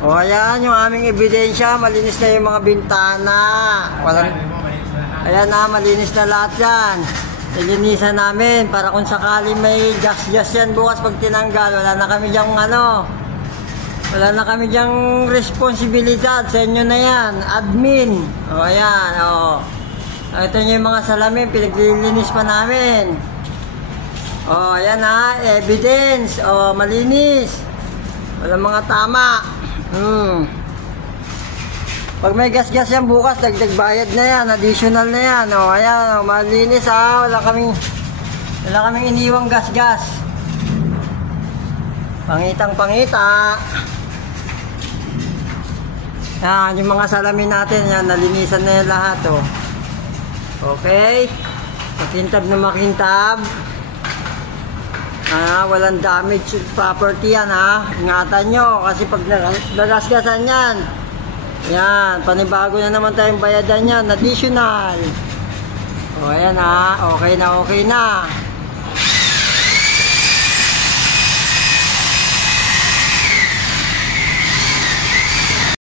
O ayan, yung aming ebidensya, malinis na yung mga bintana. Ayan na, malinis na lahat yan. Ilinisan namin para kung sakali may gas-gas yan bukas pag tinanggal, wala na kami dyang wala na kami dyang responsibilidad, sa inyo na yan, admin. O ayan, o. Ito nyo yung mga salamin, pinaglilinis pa namin. O ayan ha, evidence, o malinis. Walang mga tama. Pag may gas-gas yan bukas, dagdag bayad na yan, additional na yan. O, ayan, o, malinis ha, wala kaming iniwang gas-gas. Pangitang-pangita. Yan, yung mga salamin natin, yan, nalinisan na yan lahat, o. Okay, makintab na makintab. Walang damage property yan ha. Ingatan nyo kasi pag nagasgasan yan, yan, panibago na naman tayong bayadan yan, additional. O ayan ha, okay na.